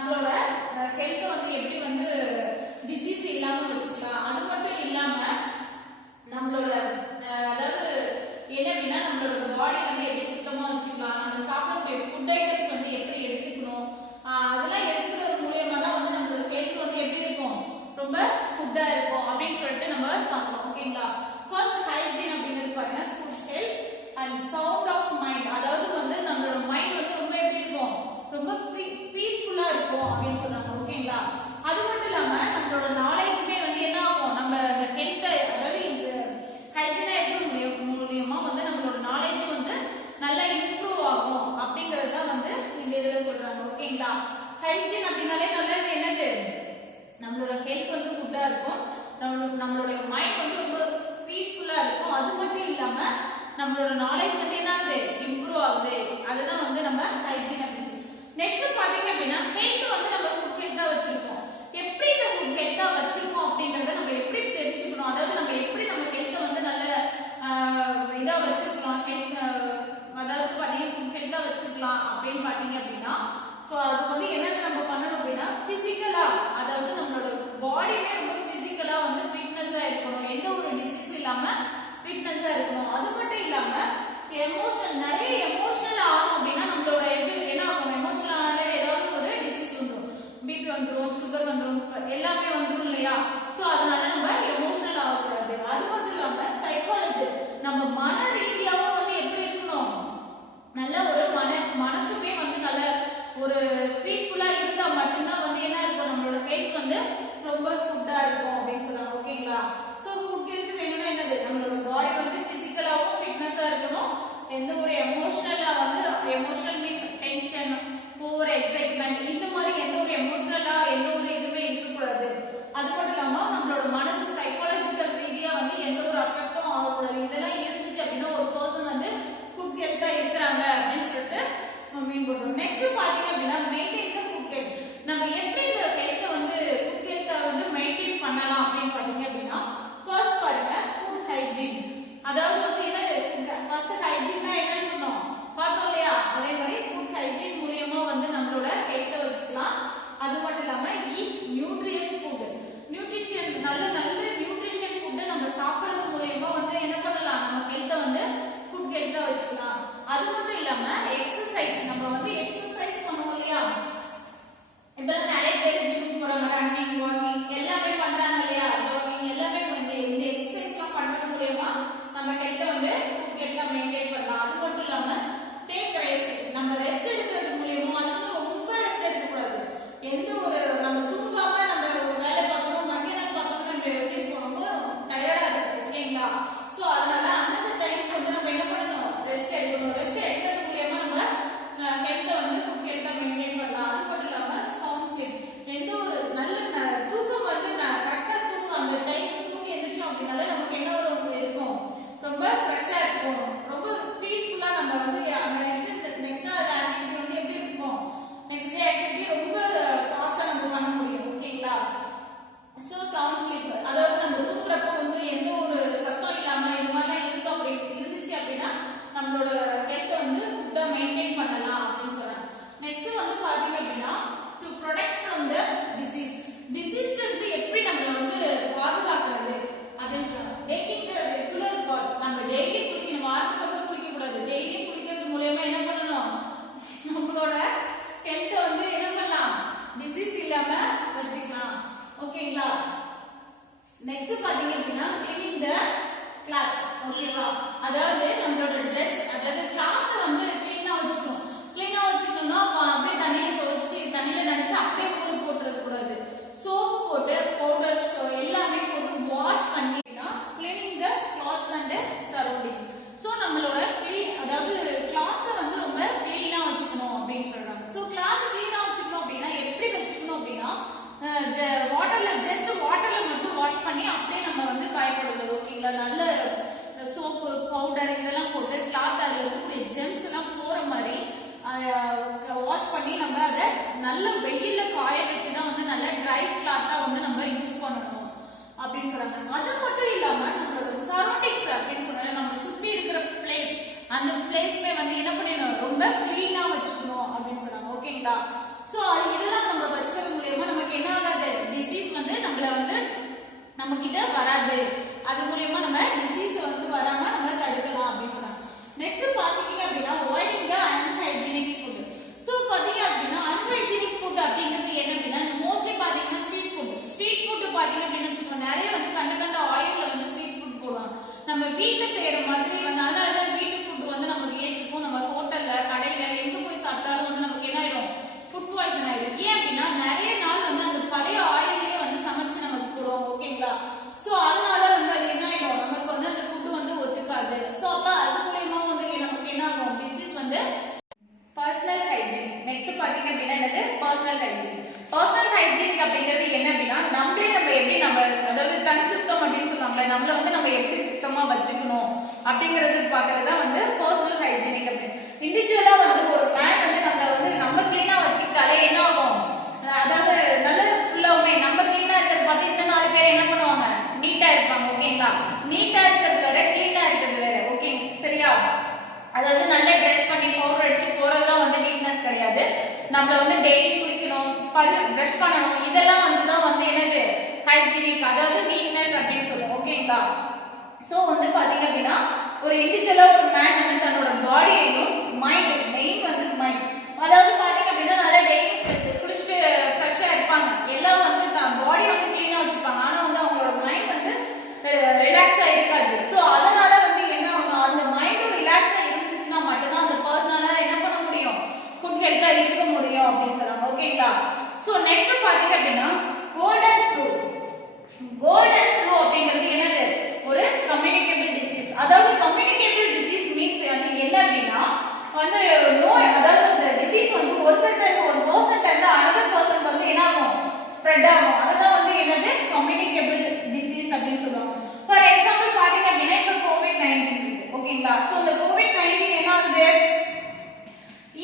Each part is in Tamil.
நம்மளோட ஹெல்த்தை வந்து எப்படி வந்து டிசீஸ் இல்லாம வச்சுக்கலாம். அது மட்டும் இல்லாம நம்மளோட அதாவது என்ன அப்படின்னா நம்மளோட பாடி வந்து எப்படி சுத்தமா வச்சுக்கலாம், நம்ம சாப்பிடக்கூடிய ஃபுட் ஐட்டம்ஸ் வந்து எப்படி எடுத்துக்கணும், அதெல்லாம் எடுத்துக்கிறது மூலியமா தான் வந்து நம்மளோட ஹெல்த் வந்து எப்படி இருக்கும், ரொம்ப ஃபுட்டா இருக்கும் அப்படின்னு சொல்லிட்டு நம்ம பார்க்கலாம். ஓகேங்களா? ஃபர்ஸ்ட் ஹைஜீன் அப்படிங்கிறது பாருங்க, food health and sound of mind. அதாவது வந்து நம்மளோட மைண்ட் வந்து ரொம்ப எப்படி இருக்கும், ரொம்ப பீஸ்ஃபுல்லா இருக்கும் அப்படின்னு சொல்றாங்க. ஓகேங்களா? அது மட்டும் இல்லாம நம்மளோட நாலேஜுமே வந்து என்ன ஆகும், நம்ம அந்த ஹெல்த்தை அதாவது ஹைஜீனா இருக்க மூலியமா வந்து நம்மளோட நாலேஜ் வந்து நல்லா இம்ப்ரூவ் ஆகும் அப்படிங்கறது தான் வந்து இந்த இதுல சொல்றாங்க. ஓகேங்களா? ஹைஜீன் அப்படின்னாலே நல்லது என்னது, நம்மளோட ஹெல்த் வந்து குட்டா இருக்கும், நம்மளோட மைண்ட் வந்து ரொம்ப பீஸ்ஃபுல்லா இருக்கும். அது மட்டும் இல்லாம நம்மளோட நாலேஜ் வந்து என்ன ஆகுது, இம்ப்ரூவ் ஆகுது. அதுதான் வந்து நம்ம ஹைஜீன் அப்படின்னு சொல்லி. நெக்ஸ்ட் பாத்தீங்க அப்படின்னா ஹெல்த் வந்து நம்ம குட் ஹெல்த்தா வச்சிருக்கோம். எப்படி இந்த குட் ஹெல்த்தா வச்சிருக்கோம் அப்படிங்கறத நம்ம எப்படி தெரிஞ்சுக்கணும், அதாவது நம்ம எப்படி நம்ம ஹெல்த்தை வந்து நல்ல இதா வச்சிருக்கலாம், ஹெல்த் அதாவது பாத்தீங்கன்னா குட் ஹெல்த்தா வச்சிருக்கலாம் அப்படின்னு பாத்தீங்க அப்படின்னா அது வந்து என்னென்ன நம்ம பண்ணணும் அப்படின்னா பிசிக்கலா, அதாவது நம்மளோட பாடியுமே ரொம்ப பிசிக்கலா வந்து ஃபிட்னஸா இருக்கணும், எந்த ஒரு டிசீஸ் இல்லாம ஃபிட்னஸா இருக்கணும். அது மட்டும் இல்லாம எமோஷனல், நிறைய எமோஷனல் ஆகும் அப்படின்னா நம்மளோட என்ன ஆகும், எமோஷனல் ஆனாலே ஏதாவது ஒரு டிசீஸ் வந்துடும், பிபி வந்துடும், சுகர் வந்துடும், எல்லாமே வந்துடும் இல்லையா? சோ அதனால நம்ம எமோஷனல் ஆகக்கூடாது. அது மட்டும் இல்லாம சைக்காலஜி, நம்ம மன ரீதியாவும் வந்து எப்படி இருக்கணும், நல்ல ஒரு மனசுமே வந்து நல்ல ஒரு பீஸ்ஃபுல்லா இருந்தா மட்டும்தான் வந்து என்ன இருக்கும், நம்மளோட ஹெல்த் வந்து ரொம்ப ஃபுட்டா இருக்கும் அப்படின்னு சொல்றாங்க. ஓகேங்களா? சோ ஃபுட் ஹெல்த் வேணும்னா என்னது, நம்மளோட பாடி வந்து பிசிக்கலாவும் ஃபிட்னஸா இருக்கணும், எந்த ஒரு எமோஷனலா வந்து emotional means tension, over excitement, இந்த மாதிரி எந்த ஒரு எமோஷனலா எந்த ஒரு இதுவுமே இருக்கக்கூடாது. அது மட்டும் இல்லாம நம்மளோட மனசு சைக்காலஜிக்கல் ரீதியா வந்து எந்த ஒரு அஃபெக்டும் ஆகக்கூடாது. இதெல்லாம் இருந்துச்சு அப்படின்னா ஒரு பர்சன் வந்து குட் ஹெல்த்தா இருக்கிறாங்க அப்படின்னு சொல்லிட்டு மீன் பண்றோம். நெக்ஸ்ட் பாத்தீங்க அப்படின்னா மெயின்டைன் தி குட் ஹெல்த். நம்ம எப்படி இந்த ஹெல்த்தை வந்து குட் ஹெல்த்தை வந்து மெயின்டைன் பண்ணலாம் அப்படின்னு பாத்தீங்க அப்படின்னா ஃபர்ஸ்ட் பாருங்க ஃபுட் ஹைஜீன். அதாவது வந்து என்னது, ஃபர்ஸ்ட் ஹைஜீன்னா என்னன்னு சொன்னோம் பார்த்தோம் இல்லையா? அதே மாதிரி ஃபுட் ஹைஜீன் மூலியமா வந்து நம்மளோட ஹெல்த்தை வச்சுக்கலாம். அது மட்டும் இல்லாம ஈட் நியூட்ரியஸ் ஃபுட், நியூட்ரிஷன் நல்ல நியூட்ரிஷன் ஃபுட் நம்ம சாப்பிடுறது மூலியமா வந்து என்ன பண்ணலாம், நம்ம ஹெல்த்தை வந்து குட் ஹெல்த்தா வச்சுக்கலாம். அது மட்டும் இல்லாம எக்ஸசைஸ், நம்ம வந்து எக்ஸசைஸ் பண்ணுவோம் இல்லையா? இப்பெல்லாம் நிறைய பேர் ஜிம்முக்கு போறாங்க, ரன்னிங், வாக்கிங் எல்லாமே பண்றாங்க இல்லையா? ஜாகிங் எல்லாமே வந்து இந்த எக்ஸசைஸ் எல்லாம் பண்றது மூலியமா நம்ம ஹெல்த்தை வந்து குட் ஹெல்த்தா மெயின்டைன் பண்ணலாம். அது மட்டும் இல்லாம டேக் ரெஸ்ட், நம்ம ரெஸ்ட் எடுக்கிறது மூலியமா, அது ரொம்ப ரெஸ்ட் எடுக்க கூடாது. எந்த ஒரு நம்ம தூங்காம நம்ம வேலை பார்க்கணும், மத்தியானம் பார்க்கணும், நம்ம எப்படி ரொம்ப டயர்டா இருக்கு இல்லைங்களா? சோ அதனால அந்த டைம்க்கு வந்து நம்ம என்ன பண்ணணும், ரெஸ்ட் எடுக்கணும். ரெஸ்ட் எடுக்கிறது மூலியமா நம்ம ஹெல்த்தை வந்து குட் ஹெல்த்தா மெயின்டைன் பண்ணலாம். அது மட்டும் இல்லாம சவுண்ட் ஸ்லீப், எந்த ஒரு நல்ல தூக்கம் வந்து கரெக்டா தூங்க, அந்த டைம்க்கு தூங்கி எந்திரிச்சோம் அப்படின்னால நமக்கு என்ன ஒரு இருக்கும், ரொம்ப ஃப்ரெஷ்ஷா இருக்கும், ரொம்ப பீஸ்ஃபுல்லா நம்ம வந்து நெக்ஸ்ட் ஆக்டிவிட்டி வந்து எப்படி இருக்கும், நெக்ஸ்ட் டே ஆக்டிவிட்டி ரொம்ப ஃபாஸ்டா நம்ம பண்ண முடியும். ஓகேங்களா? சோ சவுண்ட் ஸ்லீப், அதாவது நம்ம தூங்குறப்ப வந்து எந்த ஒரு சத்தம் இல்லாம இது மாதிரிலாம் இருந்துச்சு அப்படின்னா நம்மளோட ஹெல்த்தை வந்து குட்டா மெயின்டைன் பண்ணலாம் அப்படின்னு சொல்றாங்க. நெக்ஸ்ட் வந்து பாத்தீங்க அப்படின்னா to protect from the disease, டிசீஸ்ல இருந்து எப்படி நம்ம வந்து பாதுகாக்கிறது அப்படின்னு சொல்றாங்க. டேக்கிங் த ரெகுலர் பாத், நம்ம டெய்லி குளிக்கணும், வாரத்துக்கு ஒருக்க குளிக்க கூடாது. டெய்லி குளிக்கிறது மூலமா என்ன பண்ணணும், நம்மளோட ஹெல்த்தை வந்து என்ன பண்ணலாம், டிசீஸ் இல்லாம வச்சுக்கலாம். ஓகேங்களா? நெக்ஸ்ட் பாத்தீங்க அப்படின்னா கிளீனிங் த கிளாத். ஓகேவா? அதாவது நம்மளோட ட்ரெஸ், அதாவது கிளாத்தை வந்து கிளீனா வச்சுக்கணும். கிளீனா வச்சுக்கணும்னா அப்படியே தண்ணியில துவைச்சு தண்ணியில நினைச்சு அப்படியே போட்டுறது கூடாது. சோப்பு போட்டு பவுடர் எல்லாமே போட்டு வாஷ் பண்ணி cleaning the clothes and surroundings. So நம்மளோட அதாவது கிளாத்தை வந்து ரொம்ப கிளீனா வச்சுக்கணும் அப்படின்னு சொல்றாங்க. சோ கிளாத் கிளீனா வச்சுக்கணும் அப்படின்னா எப்படி வச்சுக்கணும் அப்படின்னா வாட்டர்ல மட்டும் வாஷ் பண்ணி அப்படியே நம்ம வந்து காயப்படக்கூடாது. ஓகேங்களா? நல்ல சோப்பு பவுடர் இதெல்லாம் போட்டு கிளாத் அதில் இருக்கக்கூடிய ஜெம்ஸ் எல்லாம் போற மாதிரி வாஷ் பண்ணி நம்ம அதை நல்ல வெயில்ல காய வச்சுதான் வந்து நல்ல ட்ரை கிளாத்தா வந்து நம்ம யூஸ் பண்ணணும் அப்படின்னு சொல்றாங்க. அது மட்டும் இல்லாம நம்மளோட சரௌண்டிங்ஸ் அப்படின்னு சொன்னாங்க, நம்ம சுத்தி இருக்கிற பிளேஸ், அந்த பிளேஸ்மே வந்து என்ன பண்ணிடணும், ரொம்ப கிளீனா வச்சுக்கணும் அப்படின்னு சொன்னாங்க. ஓகேங்களா? சோ அது இதெல்லாம் நம்ம நம்ம கிட்ட வராது. அது மூலமா நம்ம டிசீஸ் வந்து வராம நம்ம தடுக்கலாம் அப்படின்னு சொன்னாங்க. நெக்ஸ்ட் பாத்தீங்க அப்படின்னா அவாய்டிங் தி அன்ஹைஜீனிக் ஃபுட். சோ பாத்தீங்க அப்படின்னா அன்ஹைஜீனிக் ஃபுட் அப்படிங்கிறது என்ன அப்படின்னா மோஸ்ட்லி பாத்தீங்கன்னா ஸ்ட்ரீட் ஃபுட் பாத்தீங்க அப்படின்னு வச்சுக்கோங்க நிறைய வந்து கண்ட ஆயில்ல வந்து ஸ்ட்ரீட் ஃபுட் போடுவாங்க. நம்ம வீட்ல செய்யற மாதிரி வந்து அதனால தான் வீட்டு ஃபுட் வந்து நமக்கு ஏத்துக்கும். நம்ம ஹோட்டல்ல கடையில எங்க போய் சாப்பிட்டாலும் வந்து நமக்கு என்ன ஆயிடும், ஃபுட் பாய்சன் ஆயிடும். ஏன் அப்படின்னா நிறைய நாள் வந்து அந்த பழைய ஆயிலே வந்து சமைச்சு நமக்கு போடுவாங்க. ஓகேங்களா? சோ அதனால வந்து அது என்ன ஆயிடும், நமக்கு வந்து அந்த ஃபுட் வந்து ஒத்துக்காது. சோ அப்ப அது மூலமா வந்து நமக்கு என்ன ஆகும், டிசீஸ் வந்து பர்சனல் ஹைஜீன். நெக்ஸ்ட் பாத்தீங்க அப்படின்னா என்னது, பர்சனல் ஹைஜீன். பர்சனல் ஹைஜீனிக் அப்படிங்கிறது என்ன அப்படின்னா நம்ம எப்படி நம்ம அதாவது தனி சுத்தம் அப்படின்னு சொல்லுவாங்க, நம்மள வந்து நம்ம எப்படி சுத்தமா வச்சுக்கணும் அப்படிங்கிறது பாக்குறது தான் வந்து பர்சனல் ஹைஜீனிக் அப்படின்னு. இண்டிவிஜுவலா வந்து ஒரு மேன் வந்து நம்ம கிளீனா வச்சுக்கிட்டாலே என்ன ஆகும், அதாவது நல்ல ஃபுல்லாவுமே நம்ம கிளீனா இருக்கிறது பார்த்து இன்னும் 4 பேர் என்ன பண்ணுவாங்க, நீட்டா இருப்பாங்க. ஓகேங்களா? நீட்டா இருக்கிறது வேற, கிளீனா இருக்கிறது வேற. ஓகே சரியா? அதாவது நல்ல ட்ரெஸ் பண்ணி பவுடர் அடிச்சு போறதுதான் வந்து நீட்னஸ் கிடையாது. நம்மள வந்து டெய்லி குளிக்கணும், பல் பிரஷ் பண்ணணும், இதெல்லாம் வந்து தான் வந்து என்னது ஹைஜீனிக், அதாவது நீட்னஸ் அப்படின்னு சொல்லுவோம். ஓகேங்களா? சோ வந்து பாத்தீங்க அப்படின்னா ஒரு இண்டிவிஜுவலா ஒரு மேன் வந்து தன்னோட பாடியையும் மெயின் வந்து மைண்ட், அதாவது பாத்தீங்க அப்படின்னா நல்லா டெய்லி குளிச்சுட்டு ஃப்ரெஷ்ஷா இருப்பாங்க, எல்லாம் வந்து பாடி வந்து கிளீனா வச்சுப்பாங்க. ஆனா வந்து அவங்களோட மைண்ட் வந்து ரிலாக்ஸா இருக்காது. சோ அதனால வந்து என்ன ஆகும், அந்த மைண்டும் ரிலாக்ஸா இருந்துச்சுன்னா மட்டும்தான் அந்த பர்சனலா என்ன பண்ண முடியும், குட் ஹெல்த்தா இருக்க முடியும் அப்படின்னு சொல்றாங்க. ஓகேங்களா? சோ நெக்ஸ்ட் பாத்தீங்க அப்படின்னா கோல்டன் ஃப்ளூ. கோல்டன் ஃப்ளூ அப்படிங்கிறது என்னது, ஒரு கம்யூனிகேபிள் டிசீஸ். அதாவது கம்யூனிகேபிள் டிசீஸ் மீன்ஸ் வந்து என்ன அப்படின்னா வந்து நோய், அதாவது அந்த டிசீஸ் வந்து ஒருத்தர் ஒரு பர்சன் இருந்து அனதர் பர்சன் வந்து என்ன ஆகும், ஸ்ப்ரெட் ஆகும். அதுதான் வந்து என்னது கம்யூனிகேபிள் டிசீஸ் அப்படின்னு சொல்லுவாங்க. ஃபார் எக்ஸாம்பிள் பாத்தீங்க அப்படின்னா இப்ப COVID-19 இருக்கு. ஓகேங்களா? சோ இந்த COVID-19 என்ன ஆகுது,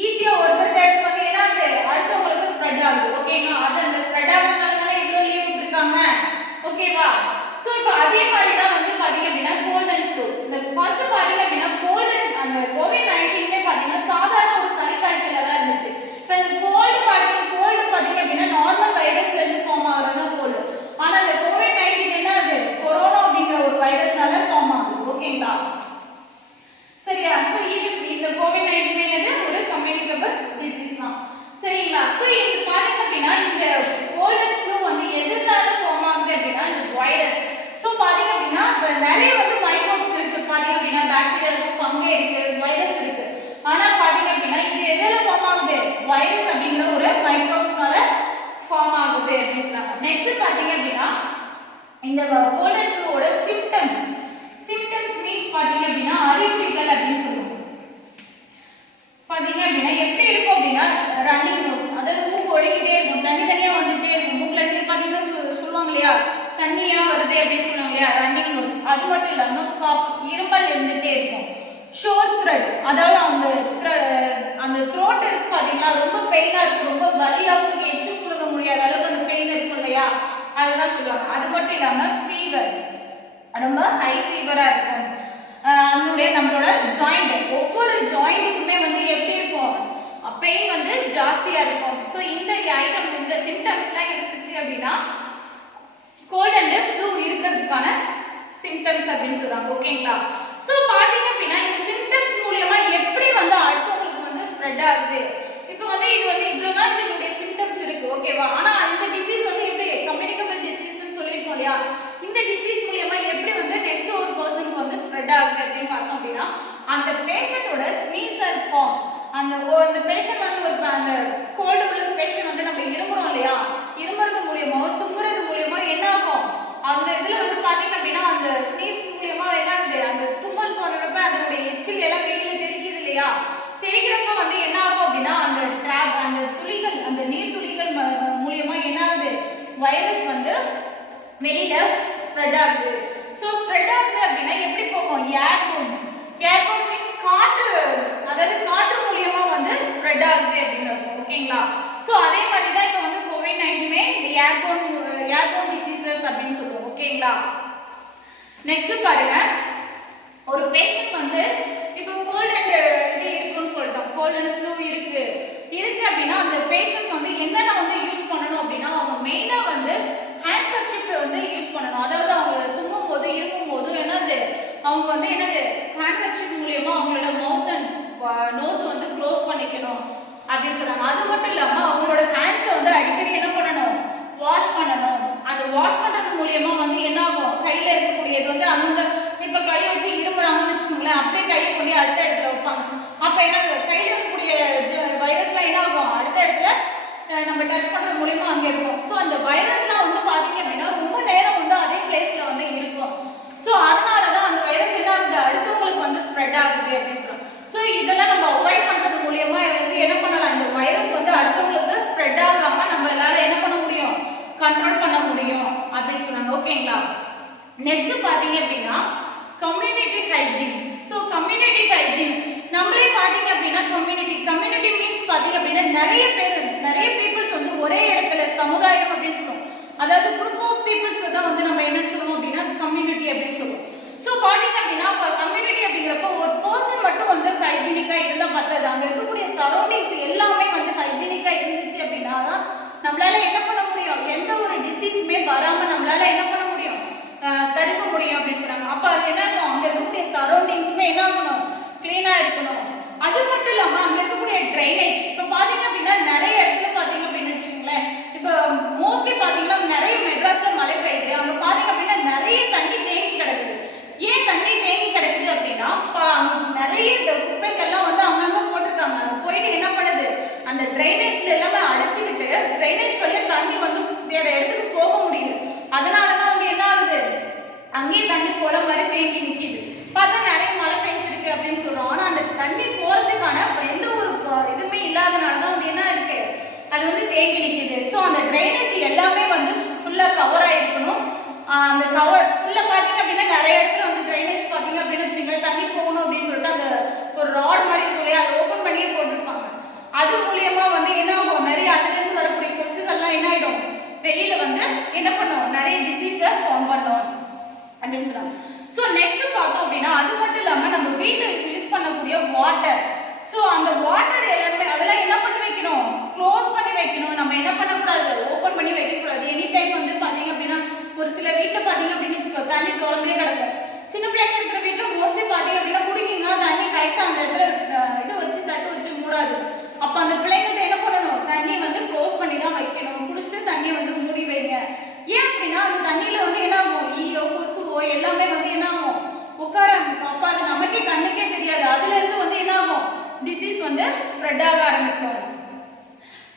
ஈஸியா ஒருத்தர் வந்து என்ன ஆகுது, அடுத்தவங்களுக்கு ஸ்ப்ரெட் ஆகுது. ஓகேங்களா? அது அந்த ஸ்ப்ரெட் ஆகுறதுனால தானே இவ்வளவு லீவ் விட்டுருக்காங்க. ஓகேவா? சோ இப்போ அதே மாதிரி தான் வந்து பாத்தீங்க அப்படின்னா கோல்டன் ஃப்ளூ. இந்த ஃபர்ஸ்ட் பாத்தீங்க அப்படின்னா அந்த COVID-19 பாத்தீங்கன்னா சாதாரண ஒரு சளி காய்ச்சலா தான் இருந்துச்சு. இப்போ இந்த கோல்டு பாத்தீங்க அப்படின்னா நார்மல் வைரஸ்ல இருந்து ஃபார்ம் ஆகுறது தான் கோல்டு. ஆனா இந்த COVID-19 என்ன ஆகுது, கொரோனா அப்படிங்கிற ஒரு வைரஸ்னால ஃபார்ம் ஆகுது. ஓகேங்களா? சரியா? சோ இந்த COVID-19 என்னது ஒரு கம்யூனிகேபிள் டிசீஸ் தான். சரிங்களா? சோ இது பாத்தீங்க அப்படின்னா இந்த கோல்டன் ஃப்ளூ வந்து எதனால ஃபார்ம் ஆகுது அப்படின்னா இந்த வைரஸ். சோ பாத்தீங்க அப்படின்னா நிறைய வந்து மைக்ரோப்ஸ் இருக்கு. பாத்தீங்க அப்படின்னா பாக்டீரியா இருக்கு, ஃபங்கை இருக்கு, வைரஸ் இருக்கு. ஆனா பாத்தீங்க அப்படின்னா இது எதனால ஃபார்ம் ஆகுது, வைரஸ் அப்படிங்கிற ஒரு மைக்ரோப்ஸ்னால ஃபார்ம் ஆகுது அப்படின்னு சொன்னாங்க. நெக்ஸ்ட் பாத்தீங்க அப்படின்னா இந்த கோல்டன் ஃப்ளூவோட சிம்டம்ஸ் மீன்ஸ் பாத்தீங்க அப்படின்னா அறிகுறிகள் அப்படின்னு சொல்லுவோம். பாத்தீங்க அப்படின்னா எப்படி இருக்கும் அப்படின்னா ரன்னிங் நோஸ், அதாவது மூக்கு ஒழுகிட்டே இருக்கும், தனியா வந்துட்டே இருக்கும். மூக்குல இருந்து பாத்தீங்கன்னா சொல்லுவாங்க இல்லையா, தண்ணியா வருது அப்படின்னு சொல்லுவாங்க இல்லையா, ரன்னிங் நோஸ். அது மட்டும் இல்லாம காஃப், இருமல் இருந்துட்டே இருக்கும். ஷோர் த்ரெட், அதாவது அந்த த்ரோட் இருக்கு பாத்தீங்களா, ரொம்ப பெயினா இருக்கும், ரொம்ப வலியாவும் இருக்கு, எச்சு முழுங்க முடியாத அளவுக்கு அந்த பெயின் இருக்கும் இல்லையா, அதுதான் சொல்லுவாங்க. அது மட்டும் இல்லாம ஃபீவர், ரொம்ப ஹை ஃபீவரா இருக்கும். அதனுடைய நம்மளோட ஜாயிண்ட், ஒவ்வொரு ஜாயிண்ட்டுக்குமே வந்து எப்படி இருக்கும், பெயின் வந்து ஜாஸ்தியா இருக்கும். ஸோ இந்த ஐட்டம், இந்த சிம்டம்ஸ்லாம் இருந்துச்சு அப்படின்னா கோல்ட் அண்ட் ஃப்ளூ இருக்கிறதுக்கான சிம்டம்ஸ் அப்படின்னு சொல்றாங்க. ஓகேங்களா? ஸோ பாத்தீங்க அப்படின்னா இந்த சிம்டம்ஸ் மூலமா எப்படி வந்து அடுத்தவங்களுக்கு வந்து ஸ்ப்ரெட் ஆகுது. இப்போ வந்து இது வந்து இவ்வளவுதான் இதனுடைய சிம்டம்ஸ் இருக்கு. ஓகேவா? ஆனா இந்த டிசீஸ் வந்து எப்படி கம்யூனிகேபிள் டிசீஸ்னு சொல்லியிருக்கோம் இல்லையா, இந்த டிசீஸ் மூலமா எப்படி வந்து நெக்ஸ்ட் ஒரு பர்சனுக்கு வந்து ஸ்ப்ரெட் ஆகுது அப்படின்னு பார்த்தோம் அப்படின்னா அந்த பேஷண்டோட ஸ்னீஸ் அண்ட் காஃப், அந்த பேஷண்ட் வந்து ஒரு அந்த கோல்டு உள்ள பேஷண்ட் வந்து நம்ம இருமுறோம் இல்லையா, இருமுறது மூலியமா தும்முறது மூலியமா என்ன ஆகும், அந்த இதுல வந்து பாத்தீங்க அப்படின்னா அந்த ஸ்னீஸ் மூலியமா என்ன ஆகுது, அந்த தும்மல் போறப்ப அதனுடைய எச்சில் எல்லாம் வெளியில தெரிக்குது இல்லையா, தெரிக்கிறப்ப வந்து என்ன ஆகும் அப்படின்னா அந்த டிராப், அந்த துளிகள், அந்த நீர் துளிகள் மூலியமா என்ன ஆகுது, வைரஸ் வந்து வெளியில ஸ்ப்ரெட் ஆகுது. சோ ஸ்ப்ரெட் ஆகுது அப்படின்னா எப்படி போகும், ஏர்போன் மீன்ஸ் காற்று, அதாவது காற்று மூலியமா வந்து ஸ்ப்ரெட் ஆகுது அப்படின்னு இருக்கும். ஓகேங்களா? சோ அதே மாதிரி தான் இப்போ வந்து COVID-19 இந்த ஏர்போன் டிசீசஸ் அப்படின்னு சொல்லுவோம். ஓகேங்களா? நெக்ஸ்ட் பாருங்க, ஒரு பேஷண்ட் வந்து இப்போ கோல்ட் அண்ட் இது இருக்குன்னு சொல்லிட்டோம், கோல்ட் அண்ட் ஃப்ளூ இருக்கு அப்படின்னா அந்த பேஷண்ட் வந்து என்னென்ன வந்து யூஸ் பண்ணணும் அப்படின்னா அவங்க மெயினா வந்து ஹேண்ட் கர்ச்சீப் வந்து யூஸ் பண்ணணும். அதாவது அவங்க வந்து என்னது ஹேண்ட் கர்ச்சீஃப் மூலியமா அவங்களோட மவுத் அண்ட் நோஸ் வந்து க்ளோஸ் பண்ணிக்கணும் அப்படின்னு சொன்னாங்க. அது மட்டும் இல்லாம அவங்களோட ஹேண்ட்ஸை வந்து அடிக்கடி என்ன பண்ணணும், வாஷ் பண்ணணும். அந்த வாஷ் பண்றது மூலியமா வந்து என்ன ஆகும், கையில இருக்கக்கூடியது வந்து அங்கங்க இப்ப கை வச்சு இருமுறாங்கன்னு வச்சுக்கோங்களேன், அப்படியே கையை கொண்டு அடுத்த இடத்துல வைப்பாங்க. அப்ப என்ன கையில இருக்கக்கூடிய வைரஸ்லாம் என்ன ஆகும், அடுத்த இடத்துல நம்ம டச் பண்றது மூலியமா அங்க இருக்கும். ஸோ அந்த வைரஸ்லாம் வந்து பாத்தீங்க அப்படின்னா ரொம்ப நேரம் வந்து அதே பிளேஸ்ல வந்து இருக்கும். ஸோ அதனாலதான் அந்த வைரஸ் என்ன ஆகுது, அடுத்தவங்களுக்கு வந்து ஸ்ப்ரெட் ஆகுது அப்படின்னு சொல்லுவாங்க. ஸோ இதெல்லாம் நம்ம அவாய்ட் பண்றது மூலியமா வந்து என்ன பண்ணலாம், இந்த வைரஸ் வந்து அடுத்தவங்களுக்கு ஸ்ப்ரெட் ஆகாம நம்மளால என்ன பண்ண முடியும், கண்ட்ரோல் பண்ண முடியும் அப்படின்னு சொன்னாங்க. ஓகேங்களா. நெக்ஸ்ட் பாத்தீங்க அப்படின்னா community hygiene. So community hygiene நம்மளே பாத்தீங்க அப்படின்னா கம்யூனிட்டி மீன்ஸ் பாத்தீங்க அப்படின்னா நிறைய பீப்புள்ஸ் வந்து ஒரே இடத்துல சமுதாயம் அப்படின்னு சொல்லுவோம். அதாவது குரூப் ஆஃப் பீப்புள்ஸ் தான் வந்து நம்ம என்ன சொல்லுவோம் அப்படின்னா கம்யூனிட்டி அப்படின்னு சொல்லுவோம். ஸோ பாத்தீங்க அப்படின்னா கம்யூனிட்டி அப்படிங்கிறப்ப ஒரு பர்சன் மட்டும் வந்து ஹைஜீனிக்கா இருந்தா பத்தாது, அங்க இருக்கக்கூடிய சரௌண்டிங்ஸ் எல்லாமே வந்து ஹைஜீனிக்கா இருந்துச்சு அப்படின்னா தான் நம்மளால என்ன பண்ண முடியும், எந்த ஒரு டிசீஸுமே வராம நம்மளால என்ன பண்ண முடியும், தடுக்க முடியும் அப்படின்னு சொன்னாங்க. அப்ப அது என்ன ஆகும், அங்க இருக்கக்கூடிய சரௌண்டிங்ஸுமே என்ன ஆகணும், கிளீனா இருக்கணும். அது மட்டும் இல்லாம அங்க இருக்கக்கூடிய ட்ரைனேஜ், இப்ப பாத்தீங்க அப்படின்னா நிறைய இடத்துல பாத்தீங்க அப்படின்னு வச்சுக்கோங்களேன், இப்ப மோஸ்ட்லி பாத்தீங்கன்னா நிறைய மெட்ராஸ்ல மழை பெய்யுது, அங்க பாத்தீங்க அப்படின்னா நிறைய தண்ணி தேங்கி கிடக்குது. ஏன் தண்ணி தேங்கி கிடக்குது அப்படின்னா நிறைய குப்பைகள்லாம் வந்து அங்கங்க போட்டிருக்காங்க. அது போயிட்டு என்ன பண்ணுது, அந்த ட்ரைனேஜ்ல எல்லாமே அடைச்சிக்கிட்டு ட்ரைனேஜ் வழியா தண்ணி வந்து வேற இடத்துக்கு போக முடியுது. அதனாலதான் வந்து என்ன ஆகுது, அங்கேயே தண்ணி போல மாதிரி தேங்கி நிக்குது. பார்த்தா நிறைய மழை பெஞ்சிருக்கு அப்படின்னு சொல்றோம். ஆனா அந்த தண்ணி போறதுக்கான எந்த ஒரு இதுவுமே இல்லாதனாலதான் வந்து என்ன இருக்கு, அது வந்து தேங்கி நிக்குது. ஸோ அந்த ட்ரைனேஜ் எல்லாமே வந்து ஃபுல்லா கவர் ஆயிருக்கணும். அந்த கவர் ஃபுல்லா பாத்தீங்க அப்படின்னா நிறைய இடத்துல வந்து ட்ரைனேஜ் பாத்தீங்க அப்படின்னு வச்சுக்கோங்க, தண்ணி போகணும் அப்படின்னு சொல்லிட்டு அந்த ஒரு ராட் மாதிரி போய் அதை ஓப்பன் பண்ணியே போட்டிருப்பாங்க. அது மூலியமா வந்து என்ன ஆகும், நிறைய அதுல இருந்து வரக்கூடிய கொசுகள்லாம் என்ன ஆயிடும், வெளியில வந்து என்ன பண்ணும், நிறைய டிசீஸை ஃபார்ம் பண்ணும் அப்படின்னு சொல்றாங்க. ஸோ நெக்ஸ்ட் பார்த்தோம் அப்படின்னா அது மட்டும் இல்லாம நம்ம வீட்டில் யூஸ் பண்ணக்கூடிய வாட்டர். ஸோ அந்த வாட்டர் எல்லாமே அதெல்லாம் என்ன பண்ணி வைக்கணும், க்ளோஸ் பண்ணி வைக்கணும். நம்ம என்ன பண்ணக்கூடாது, ஓப்பன் பண்ணி வைக்கக்கூடாது. எனி டைம் வந்து பாத்தீங்க அப்படின்னா ஒரு சில வீட்டில் பாத்தீங்க அப்படின்னு வச்சுக்கோ தண்ணி திறந்தே கிடக்கும். சின்ன பிள்ளைங்க இருக்கிற வீட்டில் மோஸ்ட்லி பாத்தீங்க அப்படின்னா குடிக்குங்க தண்ணி கரெக்டா அந்த இடத்துல இதை வச்சு தட்டு வச்சு மூடாது. அப்ப அந்த பிள்ளைங்கிட்ட என்ன பண்ணணும், தண்ணி வந்து க்ளோஸ் பண்ணி தான் வைக்கணும். குடிச்சிட்டு தண்ணியை வந்து மூடி வைங்க. ஏன் அப்படின்னா அந்த தண்ணியில வந்து என்ன ஆகும், ஈயோ கொசுவோ எல்லாமே வந்து என்ன ஆகும், உட்கார ஆரம்பிக்கும். அப்ப அது நமக்கே கண்ணுக்கே தெரியாது, அதுல இருந்து வந்து என்ன ஆகும், டிசீஸ் வந்து ஸ்ப்ரெட் ஆக ஆரம்பிக்கும்.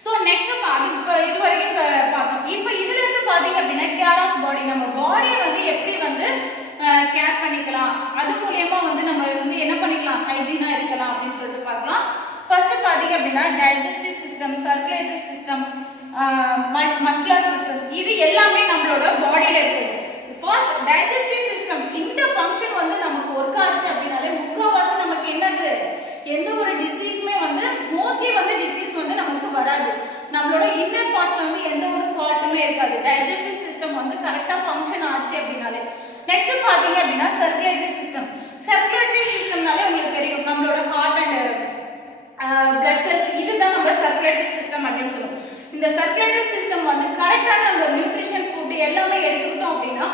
ஸோ நெக்ஸ்ட் அது இப்போ இது வரைக்கும் பார்த்தோம். இப்போ இதுல இருந்து பாத்தீங்க அப்படின்னா கேர் ஆஃப் பாடி, நம்ம பாடியை வந்து எப்படி வந்து கேர் பண்ணிக்கலாம், அது மூலியமா வந்து நம்ம வந்து என்ன பண்ணிக்கலாம், ஹைஜீனா இருக்கலாம் அப்படின்னு சொல்லிட்டு பார்க்கலாம். ஃபர்ஸ்ட் பாத்தீங்க அப்படின்னா digestive system, circulatory system, muscular system, இது எல்லாமே நம்மளோட பாடியில இருக்குது. ஃபர்ஸ்ட் டைஜஸ்டிவ் சிஸ்டம், இந்த ஃபங்க்ஷன் வந்து நமக்கு ஒர்க் ஆச்சு அப்படின்னாலே முக்கால்வாசி நமக்கு என்னது, எந்த ஒரு டிசீஸுமே வந்து மோஸ்ட்லி வந்து டிசீஸ் வந்து நமக்கு வராது. நம்மளோட இன்னர் பார்ட்ஸ்ல வந்து எந்த ஒரு ஃபால்ட்டுமே இருக்காது. டைஜஸ்டிவ் சிஸ்டம் வந்து கரெக்டா ஃபங்க்ஷன் ஆச்சு அப்படின்னாலே. நெக்ஸ்ட் பாத்தீங்க அப்படின்னா சர்க்குலேட்டரி சிஸ்டம். சர்க்குலேட்டரி சிஸ்டம்னாலே உங்களுக்கு தெரியும், நம்மளோட ஹார்ட் அண்ட் பிளட் செல்ஸ், இதுதான் நம்ம சர்க்குலேட்டரி சிஸ்டம் அப்படின்னு சொல்லுவோம். இந்த சர்க்குலேட்டரி சிஸ்டம் வந்து கரெக்டான நம்ம நியூட்ரிஷன் ஃபுட் எல்லாமே எடுத்துக்கிட்டோம் அப்படின்னா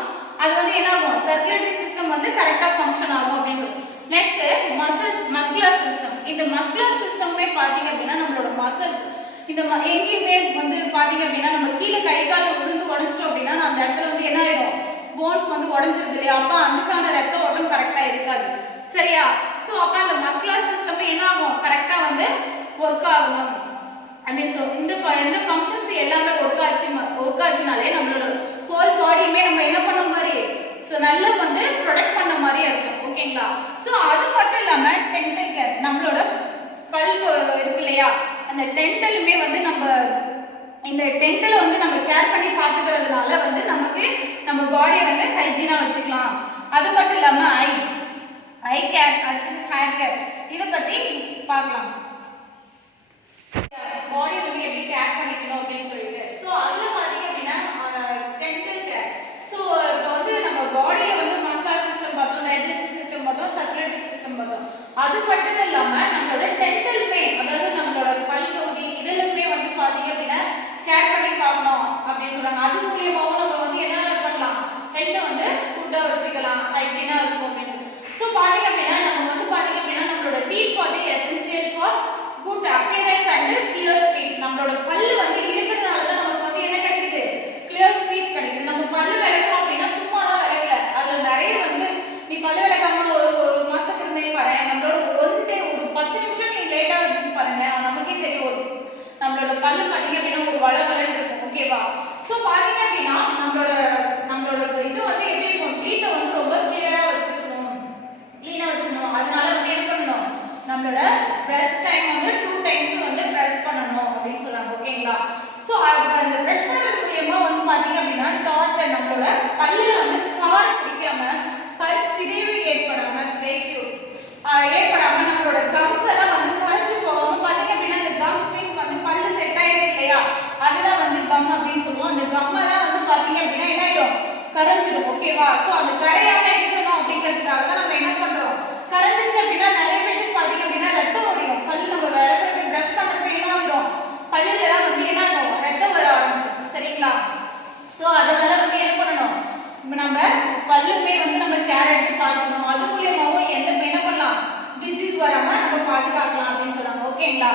அது வந்து என்ன ஆகும், சர்க்குலேட்டரி சிஸ்டம் வந்து கரெக்டா ஃபங்க்ஷன் ஆகும் அப்படின்னு சொல்லுவோம். Next muscular system. இந்த மஸ்குலர் சிஸ்டமே பாத்தீங்க அப்படின்னா நம்மளோட மசில்ஸ், இந்த எங்கேயுமே வந்து பாத்தீங்க அப்படின்னா நம்ம கீழே கை கால் விழுந்து உடைச்சிட்டோம் அப்படின்னா அந்த இடத்துல வந்து என்ன ஆயிடும், போன்ஸ் வந்து உடைஞ்சிருது இல்லையா, அப்ப அதுக்கான ரத்த ஓட்டம் கரெக்டா இருக்காது. சரியா. ஸோ அப்ப அந்த மஸ்குலர் சிஸ்டம் என்ன ஆகும், கரெக்டா வந்து ஒர்க் ஆகும். ஐ மீன் ஸோ இந்த ஃபங்க்ஷன்ஸ் எல்லாமே ஒர்க் ஆச்சுனாலே நம்மளோட ஹோல் பாடியுமே நம்ம என்ன பண்ண மாதிரி நல்லா வந்து ப்ரொடெக்ட் பண்ண மாதிரி இருக்கும். ஓகேங்களா. ஸோ அது மட்டும் இல்லாம டென்டல் கேர், நம்மளோட பல் இருக்கு இல்லையா, அந்த டென்டலுமே வந்து நம்ம இந்த டென்டலை வந்து நம்ம கேர் பண்ணி பார்த்துக்கிறதுனால வந்து நமக்கு நம்ம பாடியை வந்து ஹைஜீனா வச்சுக்கலாம். அது மட்டும் இல்லாம ஐ கேர், அடுத்தது ஹேர் கேர், இதை பத்தி பார்க்கலாம். பாடி வந்து எப்படி கேர் பண்ணிக்கணும் அப்படின்னு சொல்லிட்டு. ஸோ அதுல பாத்தீங்க அப்படின்னா டென்டல் கேர். ஸோ இப்போ வந்து நம்ம பாடியில வந்து மஸ்குலர் சிஸ்டம் பார்த்தோம், டைஜஸ்டிவ் சிஸ்டம் பார்த்தோம், சர்க்குலேட்டரி சிஸ்டம் பார்த்தோம். அது மட்டும் இல்லாம நம்மளோட டென்டலுமே, அதாவது நம்மளோட பல் பகுதி இதெல்லாமே வந்து பாத்தீங்க அப்படின்னா கேர் பண்ணி பார்க்கணும் அப்படின்னு சொல்றாங்க. அது மூலியமாவும் நம்ம வந்து என்ன பண்ணலாம், ஹெல்த்தை வந்து குட்டா வச்சுக்கலாம், ஹைஜீனா இருக்கும் அப்படின்னு சொல்லி. ஸோ பாத்தீங்க அப்படின்னா நம்ம வந்து பாத்தீங்க அப்படின்னா நம்மளோட டீத் வந்து essential for good appearance and clear speech. நம்மளோட பல்லு வந்து இருக்கிறதுனால தான் நமக்கு வந்து என்ன கிடைக்குது, கிளியர் ஸ்பீச் கிடைக்குது. நம்ம பல்லு விளக்குறோம் அப்படின்னா சும்மா தான் விளக்கல, அதுல நிறைய வந்து நீ பல்லு விளக்காம ஒரு மாசத்துக்கு இருந்தே பாரு, நம்மளோட ஒரு 10 நிமிஷம் நீ லேட்டா இருக்கு பாருங்க, நமக்கே தெரியும் நம்மளோட பல்லு பாத்தீங்க அப்படின்னா ஒரு வளவலன்னு இருக்கும். ஓகேவா? ஸோ பாத்தீங்க அப்படின்னா நம்மளோட இது வந்து எப்படி இருக்கும், டீத்தை வந்து ரொம்ப கிளியரா வச்சுக்கணும், கிளீனா வச்சுக்கணும். அதனால வந்து என்ன பண்ணணும், நம்மளோட பிரஷ் டைம் வந்து 2 டைம்ஸ் வந்து பிரஷ் பண்ணணும் அப்படின்னு சொல்றாங்க. ஓகேங்களா? ஸோ அந்த பிரஷ் பண்றது மூலியமா வந்து பாத்தீங்க அப்படின்னா டாட்ல நம்மளோட பல்லுல வந்து கார் பிடிக்காம, பல் சிதைவு ஏற்படாம, ஏற்படாம நம்மளோட கம்ஸ் எல்லாம் வந்து கரைஞ்சு போகாம பாத்தீங்க அப்படின்னா இந்த கம்ஸ் மீன்ஸ் வந்து பல்லு செட் ஆயிருக்கு இல்லையா, அதுதான் வந்து கம் அப்படின்னு சொல்லுவோம். அந்த கம் எல்லாம் வந்து பாத்தீங்க அப்படின்னா என்ன ஆயிடும், கரைஞ்சிடும். ஓகேவா? ஸோ அது கரையாம இருக்கணும் அப்படிங்கிறதுக்காக தான் நம்ம என்ன பண்றோம், கரைஞ்சிச்சு அப்படின்னா நிறைய பேருக்கு பாத்தீங்க அப்படின்னா ரத்தம் ஓடிடும். பல்லு நம்ம விளக்குறப்ப பிரஷ் பண்றப்ப என்ன ஆகும், பல்லுல எல்லாம் வந்து என்ன ஆகும், ரத்தம் வர ஆரம்பிச்சிடும். சரிங்களா? ஸோ அதனால வந்து என்ன பண்ணணும், நம்ம பல்லுமே வந்து நம்ம கேர் எடுத்து பார்த்துக்கணும். அது மூலியமாவும் என்ன பண்ணலாம், டிசீஸ் வராம நம்ம பாதுகாக்கலாம் அப்படின்னு சொல்றாங்க. ஓகேங்களா?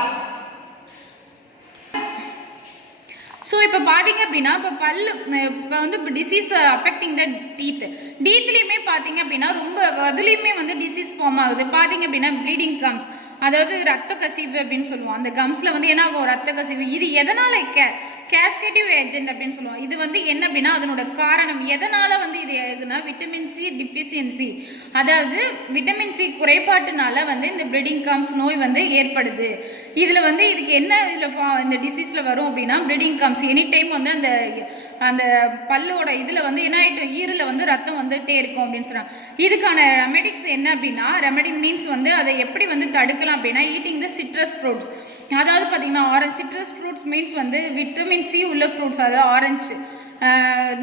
ஸோ இப்போ பார்த்தீங்க அப்படின்னா இப்போ வந்து டிசீஸ் அஃபெக்டிங் த டீத்லேயுமே பார்த்தீங்க அப்படின்னா ரொம்ப அதுலேயுமே வந்து டிசீஸ் ஃபார்ம் ஆகுது. பார்த்தீங்க அப்படின்னா ப்ளீடிங் கம்ஸ், அதாவது ரத்த கசிவு அப்படின்னு சொல்லுவோம். அந்த கம்ஸில் வந்து என்ன ஆகும், ரத்த கசிவு. இது எதனால் கேஸ்கேட்டிவ் ஏஜென்ட் அப்படின்னு சொல்லுவோம். இது வந்து என்ன அப்படின்னா அதனோட காரணம் எதனால் வந்து இது ஆகுதுன்னா விட்டமின் சி டிஃபிஷியன்சி, அதாவது விட்டமின் சி குறைபாட்டுனால வந்து இந்த ப்ளீடிங் கம்ஸ் நோய் வந்து ஏற்படுது. இதில் வந்து இதுக்கு என்ன இந்த டிசீஸில் வரும் அப்படின்னா ப்ளீடிங் கம்ஸ் எனி டைம் வந்து அந்த பல்லோட இதில் வந்து என்ன ஆகிட்டு ஈரில் வந்து ரத்தம் வந்துகிட்டே இருக்கும் அப்படின்னு சொல்கிறாங்க. இதுக்கான ரெமெடிக்ஸ் என்ன அப்படின்னா, ரெமெடி மீன்ஸ் வந்து அதை எப்படி வந்து தடுக்கலாம் அப்படின்னா ஈட்டிங் த சிட்ரஸ் ஃப்ரூட்ஸ், அதாவது பார்த்தீங்கன்னா ஆரஞ்சு. சிட்ரஸ் ஃப்ரூட்ஸ் மீன்ஸ் வந்து விட்டமின் சி உள்ள ஃப்ரூட்ஸ், அதாவது ஆரஞ்சு,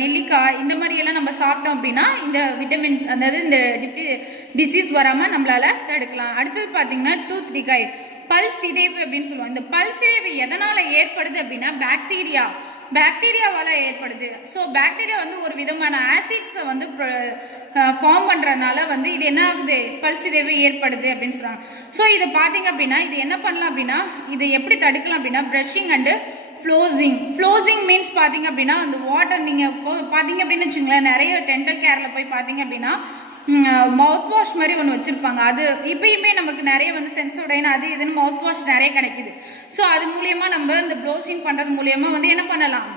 நெல்லிக்காய், இந்த மாதிரியெல்லாம் நம்ம சாப்பிட்டோம் அப்படின்னா இந்த விட்டமின்ஸ், அதாவது இந்த டிசீஸ் வராமல் நம்மளால் தடுக்கலாம். அடுத்தது பார்த்தீங்கன்னா டூத் டிகை, பல் சிதைவு அப்படின்னு சொல்லுவோம். இந்த பல் சிதைவு எதனால் ஏற்படுது அப்படின்னா பாக்டீரியாவால் ஏற்படுது. ஸோ பாக்டீரியா வந்து ஒரு விதமான ஆசிட்ஸை வந்து ஃபார்ம் பண்ணுறதுனால வந்து இது என்ன ஆகுது, பல் சிதைவு ஏற்படுது அப்படின்னு சொல்கிறாங்க. ஸோ இதை பார்த்தீங்க அப்படின்னா இது என்ன பண்ணலாம் அப்படின்னா இதை எப்படி தடுக்கலாம் அப்படின்னா ப்ரஷிங் அண்டு ஃப்ளோசிங் மீன்ஸ் பார்த்தீங்க அப்படின்னா அந்த வாட்டர் நீங்கள் பார்த்தீங்க அப்படின்னு வச்சுங்களேன், நிறைய டென்டல் கேரில் போய் பார்த்தீங்க அப்படின்னா மவுத் வாஷ் மாதிரி ஒன்று வச்சுருப்பாங்க. அது இப்பயுமே நமக்கு நிறைய வந்து சென்சோடைன் அது இதுன்னு மவுத் வாஷ் நிறைய கிடைக்குது. ஸோ அது மூலியமாக நம்ம இந்த ப்ளோசிங் பண்ணுறது மூலியமாக வந்து என்ன பண்ணலாம்,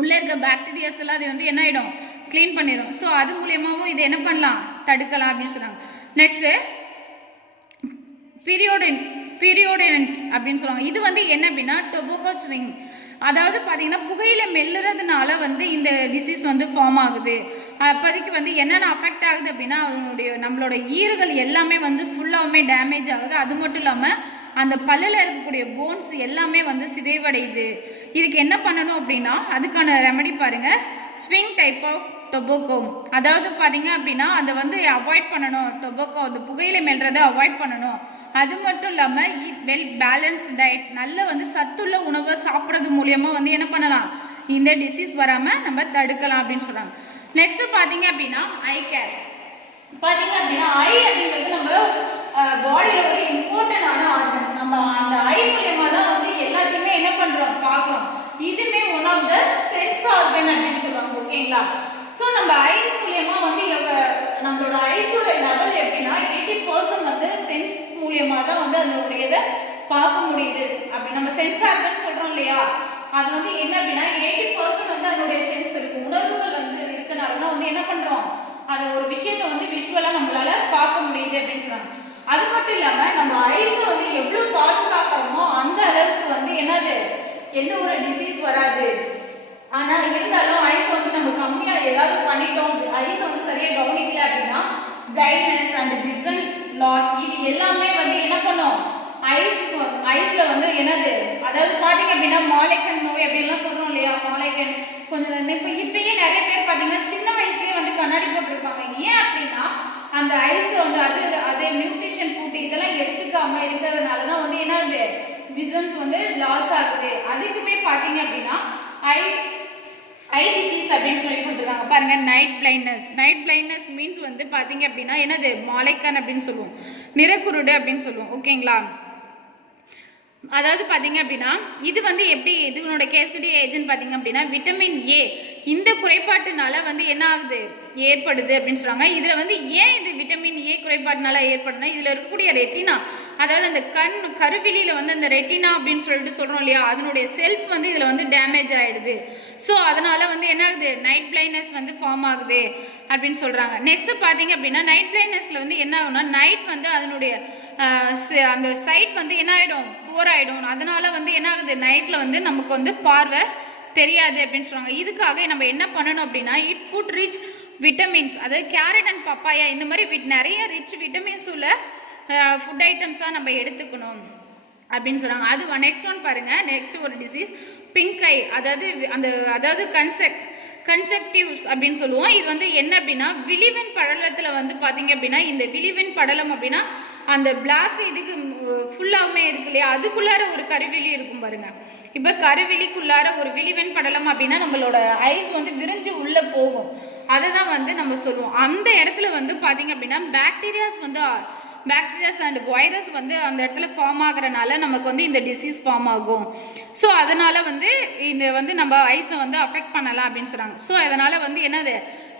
உள்ளே இருக்க பாக்டீரியாஸ் எல்லாம் அது வந்து என்ன ஆகிடும், க்ளீன் பண்ணிடும். ஸோ அது மூலியமாகவும் இது என்ன பண்ணலாம், தடுக்கலாம் அப்படின்னு சொன்னாங்க. நெக்ஸ்ட்டு பீரியோடன்ஸ் அப்படின்னு சொல்லுவாங்க. இது வந்து என்ன அப்படின்னா டொபாக்கோ ஸ்விங், அதாவது பார்த்தீங்கன்னா புகையில மெல்லுறதுனால வந்து இந்த டிசீஸ் வந்து ஃபார்ம் ஆகுது. அப்போதைக்கு வந்து என்னென்ன அஃபெக்ட் ஆகுது அப்படின்னா நம்மளோட ஈறுகள் எல்லாமே வந்து ஃபுல்லாகவுமே டேமேஜ் ஆகுது. அது மட்டும் இல்லாமல் அந்த பல்லில் இருக்கக்கூடிய போன்ஸ் எல்லாமே வந்து சிதைவடையுது. இதுக்கு என்ன பண்ணணும் அப்படின்னா அதுக்கான ரெமெடி பாருங்கள், ஸ்விங் டைப் ஆஃப் டொபாக்கோ, அதாவது பார்த்தீங்க அப்படின்னா அதை வந்து அவாய்ட் பண்ணணும். டொபாக்கோ அந்த புகையில மெல்றதை அவாய்ட் பண்ணணும். அது மட்டும் இல்லாமல் ஈட் வெல் பேலன்ஸ்டு டயட், நல்ல வந்து சத்துள்ள உணவை சாப்பிட்றது மூலியமாக வந்து என்ன பண்ணலாம், இந்த டிசீஸ் வராமல் நம்ம தடுக்கலாம் அப்படின்னு சொல்கிறாங்க. நெக்ஸ்ட் பார்த்தீங்க அப்படின்னா ஐ கேர். பார்த்தீங்க அப்படின்னா ஐ அப்படிங்கிறது நம்ம பாடியில் ஒரு இம்பார்ட்டண்டான ஆர்கன். நம்ம அந்த ஐ மூலியமாக தான் வந்து எல்லாத்தையுமே என்ன பண்ணுறோம், பார்க்குறோம். இதுவுமே one of the sense organ அப்படின்னு சொல்லுவாங்க. ஓகேங்களா? ஸோ நம்ம ஐஸ் மூலியமாக வந்து நம்மளோட ஐஸோட லெவல் எப்படின்னா 80% வந்து சென்ஸ் மூலியமாக தான் வந்து அதனுடையதை பார்க்க முடியுது. அப்படி நம்ம சென்ஸ் ஆர்கன் சொல்கிறோம் இல்லையா, அது வந்து என்ன அப்படின்னா 80% வந்து அதனுடைய சென்ஸ் இருக்கு, உணர்வுகள் வந்து இருக்கனால தான் வந்து என்ன பண்ணுறோம், அதை ஒரு விஷயத்தை வந்து விஷுவலாக நம்மளால பார்க்க முடியுது அப்படின்னு சொல்கிறாங்க. அது மட்டும் இல்லாமல் நம்ம ஐஸை வந்து எவ்வளோ பாதுகாக்கிறோமோ அந்த அளவுக்கு வந்து என்னது எந்த ஒரு டிசீஸ் வராது. ஆனால் இருந்தாலும் ஐஸ் வந்து நம்ம கம்மியாக ஏதாவது பண்ணிட்டோம், ஐஸ் வந்து சரியாக கவனிக்கல அப்படின்னா பிரைட்னஸ் அண்ட் விசன் லாஸ் இது எல்லாமே வந்து என்ன பண்ணும், ஐஸ்ல வந்து என்னது, அதாவது பார்த்தீங்க அப்படின்னா மாலைக்கண் நோய் அப்படின்லாம் சொல்கிறோம் இல்லையா, மாலைக்கண் கொஞ்சம் இப்பயே நிறைய பேர் பார்த்தீங்கன்னா சின்ன வயசுலேயே வந்து கண்ணாடி போட்டிருப்பாங்க. ஏன் அப்படின்னா அந்த ஐஸில் வந்து அது நியூட்ரிஷன் ஃபுட் இதெல்லாம் எடுத்துக்காம இருக்கிறதுனால தான் வந்து என்னது விசன்ஸ் வந்து லாஸ் ஆகுது. அதுக்குமே பார்த்தீங்க அப்படின்னா ஐ டிசீஸ் டிசீஸ் அப்படின்னு சொல்லி கொடுத்துருக்காங்க பாருங்க. நைட் பிளைண்ட்னஸ் மீன்ஸ் வந்து பார்த்தீங்க அப்படின்னா என்னது, மாலைக்கண் அப்படின்னு சொல்லுவோம், நிறக்குருடு அப்படின்னு சொல்லுவோம். ஓகேங்களா? அதாவது பார்த்தீங்க அப்படின்னா இது வந்து எப்படி இதனோட கேஸ்கடி ஏஜென்ட் பார்த்தீங்க அப்படின்னா விட்டமின் ஏ இந்த குறைபாட்டுனால வந்து என்ன ஆகுது, ஏற்படுது அப்படின்னு சொல்றாங்க. இதுல வந்து ஏன் இது விட்டமின் ஏ குறைபாட்டுனால ஏற்படுதுன்னா இதுல இருக்கக்கூடிய ரெட்டினா, அதாவது அந்த கருவிழியில வந்து அந்த ரெட்டினா அப்படின்னு சொல்லிட்டு சொல்றோம் இல்லையா, அதனுடைய செல்ஸ் வந்து இதுல வந்து டேமேஜ் ஆயிடுது. ஸோ அதனால வந்து என்ன ஆகுது, நைட் பிளைண்ட்னஸ் வந்து ஃபார்ம் ஆகுது அப்படின்னு சொல்றாங்க. நெக்ஸ்ட் பார்த்தீங்க அப்படின்னா நைட் பிளைண்ட்னஸ்ல வந்து என்ன ஆகும்னா நைட் வந்து அதனுடைய அந்த சைட் வந்து என்ன ஆகிடும், புவர் ஆகிடும். அதனால வந்து என்ன ஆகுது, நைட்டில் வந்து நமக்கு வந்து பார்வை தெரியாது அப்படின்னு சொல்லுவாங்க. இதுக்காக நம்ம என்ன பண்ணணும் அப்படின்னா இட் ஃபுட் ரிச் விட்டமின்ஸ், அதாவது கேரட் அண்ட் பப்பாயா இந்த மாதிரி நிறைய ரிச் விட்டமின்ஸ் உள்ள ஃபுட் ஐட்டம்ஸாக நம்ம எடுத்துக்கணும் அப்படின்னு சொல்கிறாங்க. அது நெக்ஸ்ட் ஒன் பாருங்க. நெக்ஸ்ட் ஒரு டிசீஸ் பிங்க் ஐ, அதாவது கன்செப்டிவ்ஸ் அப்படின்னு சொல்லுவோம். இது வந்து என்ன அப்படின்னா விழிவெண் படலத்தில் வந்து பார்த்தீங்க அப்படின்னா இந்த விழிவெண் படலம் அப்படின்னா அந்த பிளாக் இதுக்கு ஃபுல்லாகவுமே இருக்கு இல்லையா, அதுக்குள்ளார ஒரு கருவிழி இருக்கும் பாருங்க. இப்போ கருவிழிக்குள்ளார ஒரு விழிவெண் படலம் அப்படின்னா நம்மளோட ஐஸ் வந்து விரிஞ்சு உள்ளே போகும், அதை தான் வந்து நம்ம சொல்லுவோம். அந்த இடத்துல வந்து பார்த்தீங்க அப்படின்னா பாக்டீரியாஸ் அண்ட் வைரஸ் வந்து அந்த இடத்துல ஃபார்ம் ஆகுறனால நமக்கு வந்து இந்த டிசீஸ் ஃபார்ம் ஆகும். ஸோ அதனால் வந்து இந்த வந்து நம்ம ஐஸை வந்து அஃபெக்ட் பண்ணலாம் அப்படின்னு சொல்கிறாங்க. ஸோ அதனால் வந்து என்னது,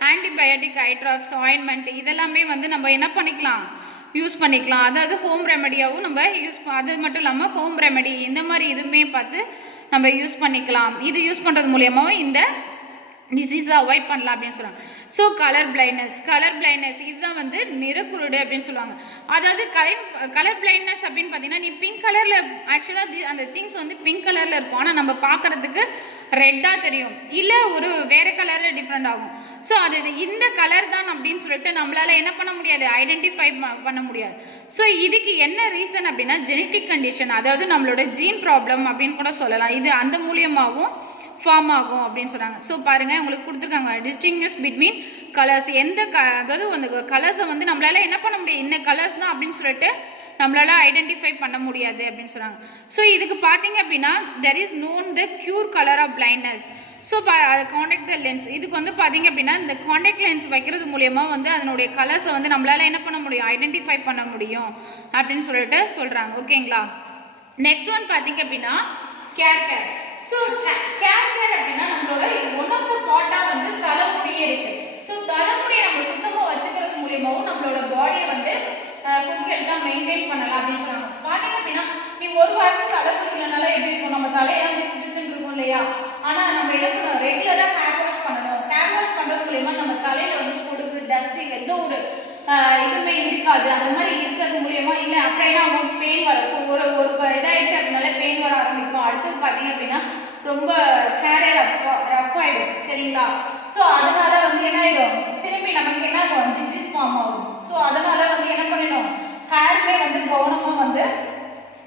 ஆன்டிபயோட்டிக், ஐ ட்ராப்ஸ், ஆயின்மெண்ட் இதெல்லாமே வந்து நம்ம என்ன பண்ணிக்கலாம், யூஸ் பண்ணிக்கலாம். அதாவது ஹோம் ரெமெடியாகவும் நம்ம அது மட்டும் இல்லாமல் ஹோம் ரெமெடி இந்த மாதிரி இதுவுமே பார்த்து நம்ம யூஸ் பண்ணிக்கலாம். இது யூஸ் பண்ணுறது மூலியமாகவும் இந்த டிசீஸை அவாய்ட் பண்ணலாம் அப்படின்னு சொல்லுவாங்க. ஸோ கலர் பிளைண்ட்னஸ் இதுதான் வந்து நிறக்குருடு அப்படின்னு சொல்லுவாங்க. அதாவது கலர் பிளைண்ட்னஸ் அப்படின்னு பார்த்தீங்கன்னா நீ பிங்க் கலரில் ஆக்சுவலாக அந்த திங்ஸ் வந்து பிங்க் கலரில் இருக்கும், ஆனால் நம்ம பார்க்குறதுக்கு ரெட்டாக தெரியும், இல்லை ஒரு வேறு கலரில் டிஃப்ரெண்ட் ஆகும். ஸோ அது இந்த கலர் தான் அப்படின்னு சொல்லிட்டு நம்மளால என்ன பண்ண முடியாது, ஐடென்டிஃபை பண்ண முடியாது. ஸோ இதுக்கு என்ன ரீசன் அப்படின்னா ஜெனட்டிக் கண்டிஷன், அதாவது நம்மளோட ஜீன் ப்ராப்ளம் அப்படின்னு கூட சொல்லலாம். இது அந்த மூலியமாகவும் ஃபார்ம் ஆகும் அப்படின்னு சொல்கிறாங்க. ஸோ பாருங்கள் உங்களுக்கு கொடுத்துருக்காங்க டிஸ்டிங்விஷ் பிட்வீன் கலர்ஸ். அதாவது அந்த கலர்ஸை வந்து நம்மளால என்ன பண்ண முடியும், இந்த கலர்ஸ் தான் அப்படின்னு சொல்லிட்டு நம்மளால ஐடென்டிஃபை பண்ண முடியாது அப்படின்னு சொல்கிறாங்க. ஸோ இதுக்கு பார்த்தீங்க அப்படின்னா there is none the cure colour of blindness. So contact lens இதுக்கு வந்து பார்த்தீங்க அப்படின்னா இந்த காண்டாக்ட் லென்ஸ் வைக்கிறது மூலியமாக வந்து அதனுடைய கலர்ஸை வந்து நம்மளால என்ன பண்ண முடியும், ஐடென்டிஃபை பண்ண முடியும் அப்படின்னு சொல்லிட்டு சொல்கிறாங்க. ஓகேங்களா? நெக்ஸ்ட் ஒன் பார்த்தீங்க அப்படின்னா கேர். ஸோ கேர் அப்படின்னா நம்மளோட இது ஒன் ஆஃப் த பார்ட்டாக வந்து தலைமுடியே இருக்கு. ஸோ தலைமுடியை நம்ம சுத்தமாக வச்சுக்கிறது மூலியமாகவும் நம்மளோட பாடியை வந்து குட் ஹெல்த்தாக மெயின்டைன் பண்ணலாம் அப்படின்னு சொல்லுவாங்க. பார்த்தீங்க அப்படின்னா நீ ஒரு வாரத்துக்கு தலை குளிக்கலனால எப்படி இருக்கும், நம்ம தலையெல்லாம் பிசுன்னு இருக்கும் இல்லையா, ஆனால் நம்ம என்ன பண்ணணும், ரெகுலராக ஹேர் வாஷ் பண்ணணும். ஹேர் வாஷ் பண்ணுறது மூலியமா நம்ம தலையில வந்து பொடுகு, டஸ்ட் எந்த ஒரு இதுவுமே இருக்காது. அந்த மாதிரி இருக்கிறது மூலியமா இல்லை அப்படின்னா அவங்க பெயின் வரும், ஒரு இதாயிடுச்சு அப்படின்னால பெயின் வர ஆரம்பிக்கும். அடுத்தது பார்த்தீங்க அப்படின்னா ரொம்ப ஹேரே ரஃப் ஆயிடும். சரிங்களா? ஸோ அதனால வந்து என்ன ஆயிடும், திரும்பி நமக்கு என்ன ஆகும், டிசீஸ் ஃபார்ம் ஆகும். ஸோ அதனால வந்து என்ன பண்ணணும், ஹேருமே வந்து கவனமாக வந்து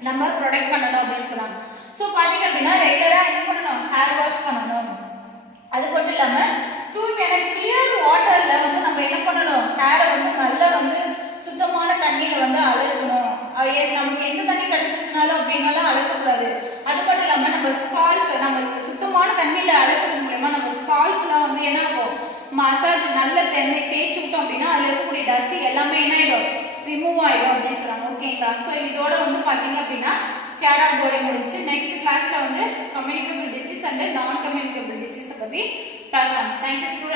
நம்ம ப்ரொடெக்ட் பண்ணணும் அப்படின்னு சொன்னாங்க. ஸோ பார்த்தீங்க அப்படின்னா ரெகுலராக என்ன பண்ணணும், ஹேர் வாஷ் பண்ணணும். அது மட்டும் இல்லாமல் தூய்மையான கிளியர் வாட்டரில் வந்து நம்ம என்ன பண்ணணும், ஹேரை வந்து நல்லா வந்து சுத்தமான தண்ணியில் வந்து அலசணும். நமக்கு எந்த தண்ணி கிடைச்சிச்சுனாலும் அப்படின்னாலும் அலசக்கூடாது. அது மட்டும் இல்லாமல் நம்ம நம்ம சுத்தமான தண்ணியில் அலசுறது மூலயமா நம்ம ஸ்கால்ப்லாம் வந்து என்ன ஆகும், மசாஜ் நல்ல தண்ணி தேய்ச்சி விட்டோம் அப்படின்னா அதில் இருக்கக்கூடிய டஸ்ட் எல்லாமே என்ன ஆகிடும், ரிமூவ் ஆகிடும் அப்படின்னு சொல்கிறாங்க. ஓகேங்களா? ஸோ இதோட வந்து பார்த்தீங்க அப்படின்னா கேர் ஆஃப் பாடி முடிஞ்சு. நெக்ஸ்ட் கிளாஸில் வந்து communicable disease and non communicable டிசீஸை பற்றி பார்க்கலாம். Thank you student.